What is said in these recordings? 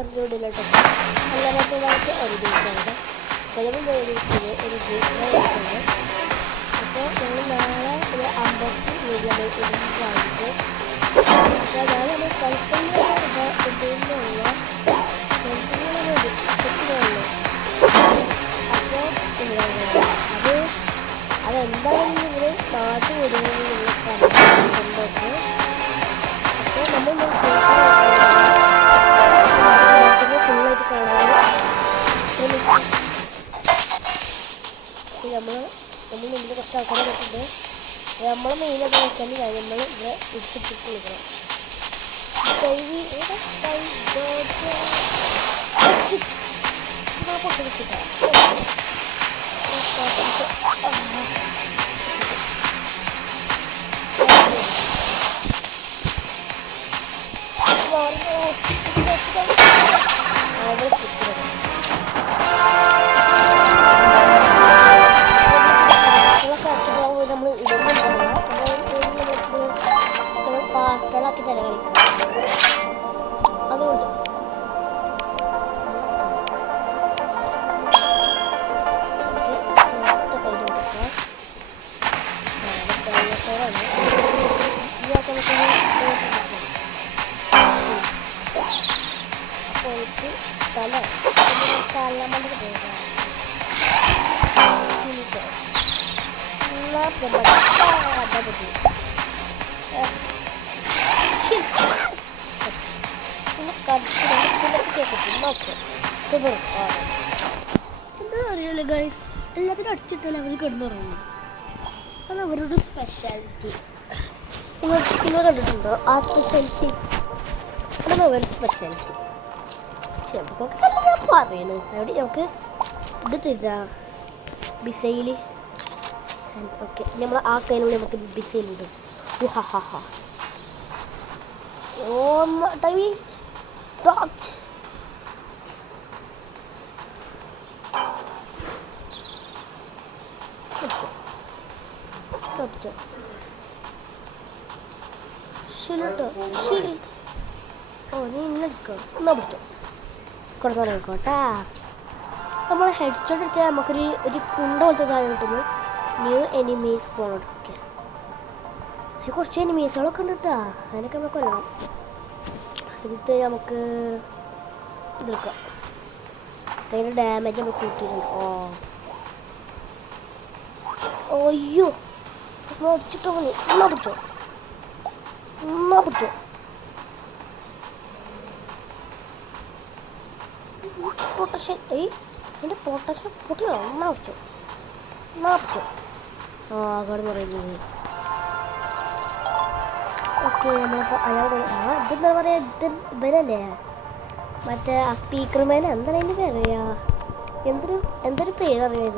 അറിഞ്ഞുകൊണ്ടില്ലോട്ടോ അല്ലാത്തതായിട്ട് ഒരു ദിവസമാണ് ചിലവ് നേടിയിട്ടുള്ളത് ഒരു ഗ്രൂപ്പായിട്ടാണ്. അപ്പോൾ ഞങ്ങൾ നാളെ ഒരു അമ്പത്തി വീഡിയോയിലേക്ക് ഇടുന്നതായിട്ട് അപ്പോൾ അതാണ് കൽപ്പനയുള്ള കിട്ടുന്നുള്ള അപ്പോൾ അതെന്താണെന്ന് നിങ്ങൾ പാട്ട് വിടുന്നത് നിങ്ങൾ കണ്ടൊക്കെ അപ്പോൾ നമ്മൾ ഫുള്ളായിട്ട് കാണാൻ ശ്രമിക്കും. നമ്മൾ മുന്നിൽ കുറച്ച് ആൾക്കാരെ പറ്റുന്നുണ്ട്. നമ്മളെ മെയിനൊക്കെ വെച്ചാൽ നമ്മൾ ഇവിടെ ഇട്ടിട്ട് കൊടുക്കണം. പൊട്ടിക്കിട്ടാ നമ്മൾ പാട്ടുകളാക്കി തല കളിക്കും. അതുകൊണ്ട് അപ്പോൾ എനിക്ക് തലമണ്ട എന്താ അറിയില്ല ഗൈസ്, എല്ലാത്തിനും അടിച്ചിട്ടല്ല അവർ കിടന്നുറങ്ങും. അത് അവരുടെ സ്പെഷ്യാലിറ്റി. നിങ്ങൾ കണ്ടിട്ടുണ്ടോ ആ സ്പെഷ്യാലിറ്റി? അതാണ് അവരുടെ സ്പെഷ്യാലിറ്റി. ചിലപ്പോൾ ഞാൻ പറയുന്നത് അവിടെ നമുക്ക് ഇത് തരാം ബിസൈല്. ഓക്കെ, നമ്മൾ ആ കയ്യിലൂടെ നമുക്ക് ബിസൈലുണ്ട്. ടൈമി ഡോട്ട് നീ ഇന്നെടുക്കാം എന്നാ പിടിച്ചോ കൊടുത്തോട്ടെ. നമ്മൾ ഹെഡ് ഷോട്ട് എടുത്താൽ നമുക്കൊരു കുണ്ട പോലത്തെ കാര്യം കിട്ടുന്നു. ന്യൂ എനിമീസ് പോണോക്കെ കുറച്ച് എനിമീസുകളൊക്കെ ഉണ്ട് കേട്ടോ. അതിനൊക്കെ നമുക്ക് കൊല്ലണം. ഇതിട്ട് നമുക്ക് ഇതെടുക്കാം. അതിൻ്റെ ഡാമേജ് നമുക്ക് കൂട്ടിയിട്ടുണ്ട്. അയ്യോ അടിച്ചിട്ടോ എന്നാ പിടിച്ചോ എന്നാ പിടിച്ചോ. പൊട്ടഷൻ അതിൻ്റെ പൊട്ടഷൻ പൊട്ടിയോ എന്നാ പിടിച്ചോ എന്നാ പിടിച്ചോ. ആകാടെന്ന് പറയുന്നത്. ഓക്കെ, നമ്മൾ അയാൾ ഇതെന്താ പറയുക, ഇവരല്ലേ മറ്റേ ആ സ്പീക്കർമാൻ എന്താണ് അതിൻ്റെ പേരറിയാ, എന്തൊരു പേരറിയാം.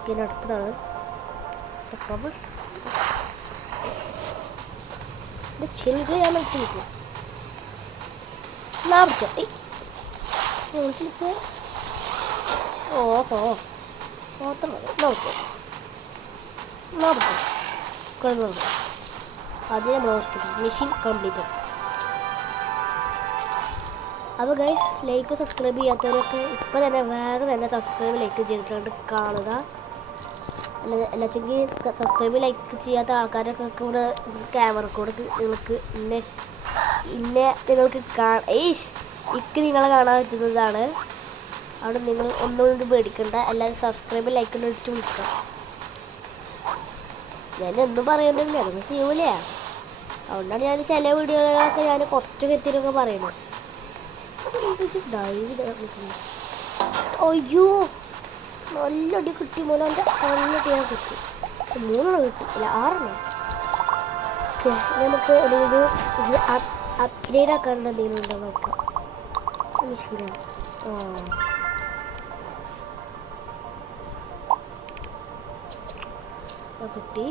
ഇതിന് അടുത്തതാണ് ചില്ല് ഞാൻ നോക്കി നിൽക്കും. ഓഹോ മാത്രം നോക്കും അതിനെ മെഷീൻ കംപ്ലീറ്റ്. അപ്പോൾ ഗൈസ്, ലൈക്ക് സബ്സ്ക്രൈബ് ചെയ്യാത്തവരൊക്കെ ഇപ്പം തന്നെ വേഗം തന്നെ സബ്സ്ക്രൈബ് ലൈക്ക് ചെയ്തിട്ടുണ്ട് കാണുക. അല്ലെച്ചെങ്കിൽ സബ്സ്ക്രൈബ് ലൈക്ക് ചെയ്യാത്ത ആൾക്കാരൊക്കെ ഇവിടെ ക്യാമറ കൂടെ നിങ്ങൾക്ക് നിങ്ങൾക്ക് നിങ്ങളെ കാണാൻ പറ്റുന്നതാണ്. അവിടെ നിങ്ങൾ ഒന്നുകൊണ്ട് പേടിക്കണ്ട. എല്ലാവരും സബ്സ്ക്രൈബ് ലൈക്ക് ഇട്ട് വിളിക്കാം. ഞാൻ എന്തും പറയണ്ടെങ്കിൽ അതൊന്നും ചെയ്യൂലേ. അതുകൊണ്ടാണ് ഞാൻ ചില വീഡിയോകളൊക്കെ ഞാൻ കുറച്ചൊക്കെ എത്തിയൊക്കെ പറയുന്നത്. അയ്യോ നല്ല അടി കിട്ടി മോനെ. എൻ്റെ കണ്ണൊക്കെ ഞാൻ കിട്ടി. 3 കിട്ടി, അല്ല 6. ഓക്കെ, നമുക്ക് ഒരു അപ്ഗ്രേഡ് ആക്കാനുള്ള എന്തെങ്കിലും ഉണ്ടോ നോക്കാം. ശരിയാണ്. കിട്ടി.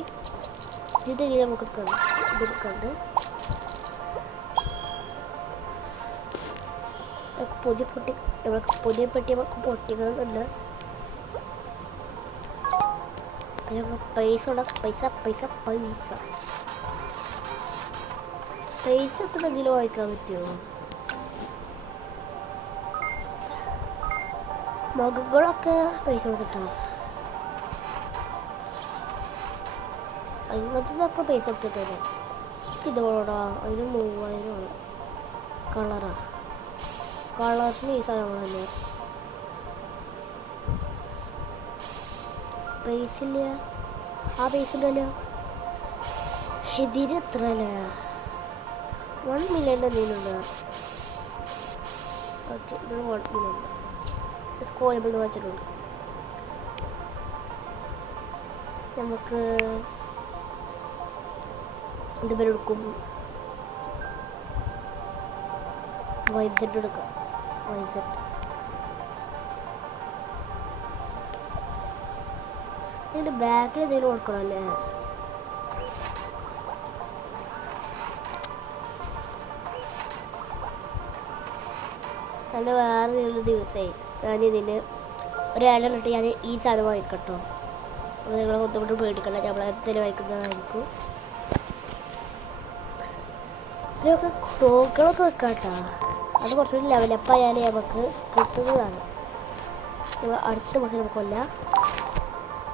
ഇത് നമുക്ക് എടുക്കണം. ഇതെടുക്കാണ്ട് പുതിയ പെട്ടി നമുക്ക് പൊട്ടിക്കുന്നുണ്ട്. പൈസ എത്ര എന്തെങ്കിലും വായിക്കാൻ പറ്റുമോ? മുഖങ്ങളൊക്കെ പൈസ കൊടുത്തിട്ടാ. അങ്ങനത്തതൊക്കെ പൈസ കൊടുത്തിട്ടേ. ഇതോടാ അതിന് 3000 കളറാ. കളറിന് ഈ സാധനങ്ങൾ തന്നെ. പൈസ ഇല്ല. ആ പൈസ ഇല്ലല്ലോ. ഇതിന് എത്ര അല്ലേ? 1 million എന്തെങ്കിലും. ഓക്കെ, ഇത് 1 million സ്കോയബിൾ വെച്ചിട്ടുണ്ട്. നമുക്ക് എന്തുപേരെടുക്കും? വൈസെറ്റ് എടുക്കാം. വൈസെറ്റ് ഇതിൻ്റെ ബാക്കിൽ എന്തെങ്കിലും കൊടുക്കണം അല്ലേ? അല്ല, വേറെ ഏതെങ്കിലും ദിവസമായി ഞാനിതിന് ഒരാളിട്ട് ഞാൻ ഈ സാധനം വായിക്കട്ടോ. അപ്പോൾ നിങ്ങൾ ഒന്നുകൊണ്ട് പേടിക്കണ്ട, നമ്മളെ വായിക്കുന്നതായിരിക്കും. ഇതിലൊക്കെ തോക്കുകളൊക്കെ വെക്കാട്ടോ. അത് കുറച്ചുകൂടി ലെവലപ്പായാൽ നമുക്ക് കിട്ടുന്നതാണ്. നമ്മൾ അടുത്ത മാസം നമുക്ക് കൊല്ലാം.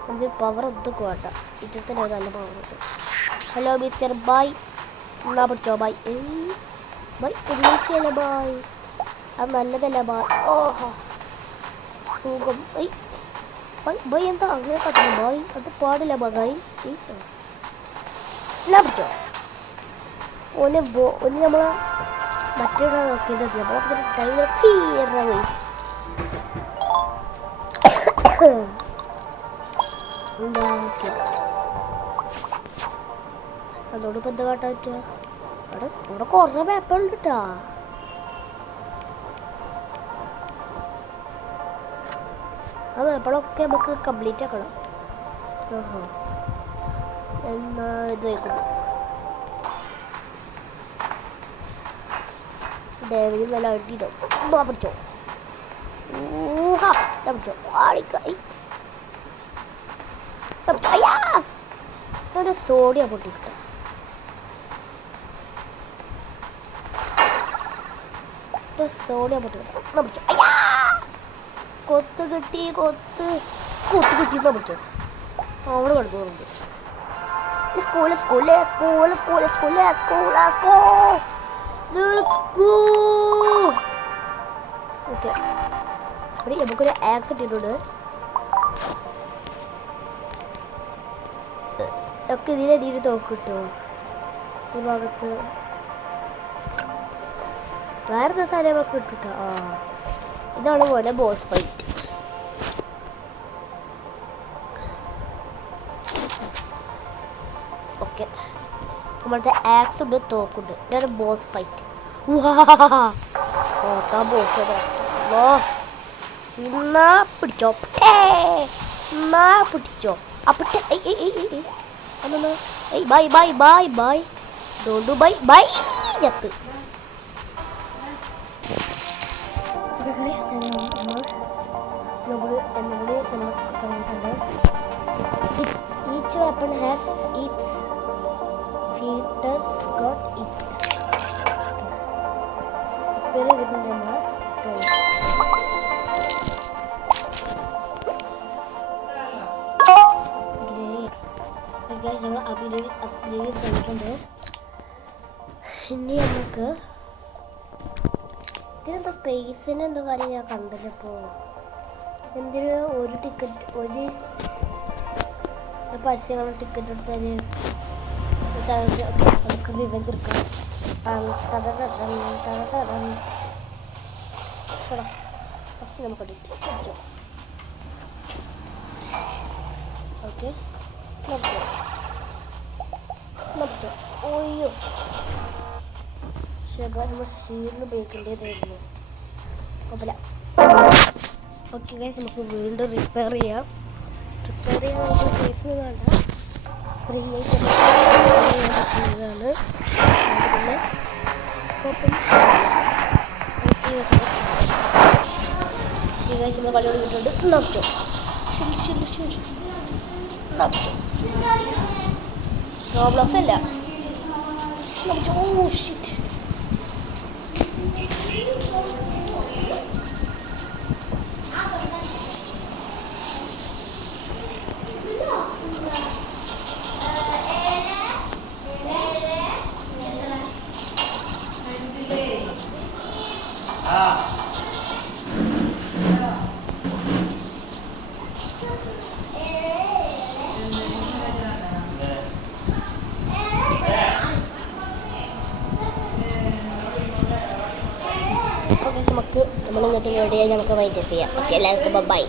നമുക്ക് പവർ ഒന്നും വേണ്ട. ഇതിൽ തന്നെ നല്ല പവർ കിട്ടും. ഹലോ മിസ്റ്റർ ബായ്, എന്നാ പിടിച്ചോ ബായ്. Bye ഒന്നിച്ചല്ലേ bye? അത് നല്ലതല്ല ബായ്. ഓഹോ സുഖം. ബൈ എന്താ അങ്ങനെ കത്തുന്നു ബായ്? അത് പാടില്ല ബായ്. എന്നാ പിടിച്ചോ. ഒന്ന് നമ്മൾ മറ്റൊരു നോക്കിയത് നമ്മളെ ടൈം പോയി. എന്താ അതോടിപ്പോൾ എന്താ കാട്ടാ പറ്റുക? ഇവിടെ കുറേ പേപ്പറുണ്ട് കേട്ടാ. ആ പേപ്പറൊക്കെ നമുക്ക് കംപ്ലീറ്റ് ആക്കണം. എന്നാ ഇത് വയ്ക്കുന്നു. ഡേവിഡ് നല്ല അടിയിടോ. എന്നാ പിടിച്ചോ. പിടിച്ചോ. ആടിക്കായി ഒരു സോഡിയ പൊട്ടിക്കിട്ടും. സോഡിയ പൊട്ടിക്കിട്ടും. പിടിച്ചോ. കൊത്ത് കിട്ടി. കൊത്ത് കിട്ടിയെന്നാ പിടിച്ചോ. അവിടെ കിടക്കുന്നുണ്ട്. School okay. നമുക്കൊരു ആക്സ് ഇട്ടിട്ടുണ്ട്. ഒക്കെ ഇതിൽ തോക്ക് കിട്ടുമോ ഈ ഭാഗത്ത്? വേറെ സാധനം നമുക്ക് കിട്ടുട്ടോ. ഇതാണ് പോലെ ബോസ് ഫൈറ്റ്. ഓക്കെ, നമ്മളത്തെ ആക്സ് ഉണ്ട്, തോക്കുണ്ട്. ഇതാണ് ബോസ് ഫൈറ്റ്. ബോസ് എന്നാ പിടിച്ചോ. എന്നാ പിടിച്ചോ. അപ്പട്ടെ അതൊന്ന് ബൈ ഡോണ്ടു ബൈ ചത്ത്. Each weapon has its features got it. Very good number. Great. ഞങ്ങൾ അപ്ഗ്രേഡ് ചെയ്തിട്ടുണ്ട്. ഇനി നമുക്ക് ഇതിനെന്താ പ്രൈസിന് എന്തോ കാര്യം ഞാൻ കണ്ടല്ലോ. ഇപ്പോൾ എന്തിനു ഒരു ടിക്കറ്റ് ഒരു പരസ്യങ്ങളും ടിക്കറ്റ് എടുത്താൽ നമുക്ക് റിവെഞ്ച് എടുക്കാം. ഫസ്റ്റ് നമുക്ക് ടിക്കറ്റ് ഓക്കെ നോക്കിയോ. ഓയ്യോ ശരി, നമ്മൾ ഷീൽഡ് ഉപയോഗിക്കേണ്ടതായിരുന്നു. കുഴപ്പമില്ല. ഓക്കെ ഗൈസ്, നമുക്ക് വീണ്ടും റിപ്പയർ ചെയ്യാൻ പൈസ വേണ്ട. ഫ്രീ ആയിട്ട് പറ്റുന്നതാണ്. പിന്നെ നമ്മൾ കളി തുടങ്ങിയിട്ടുണ്ട്. നോക്കിയോ ശരി നോക്കിയോ. റോബ്ലോക്സ് അല്ല. Oh shit. നമ്മൾ ഇന്നത്തെ വീഡിയോ നമുക്ക് വൈൻഡപ്പ് ചെയ്യാം. ഓക്കെ, എല്ലാവർക്കും ബൈ.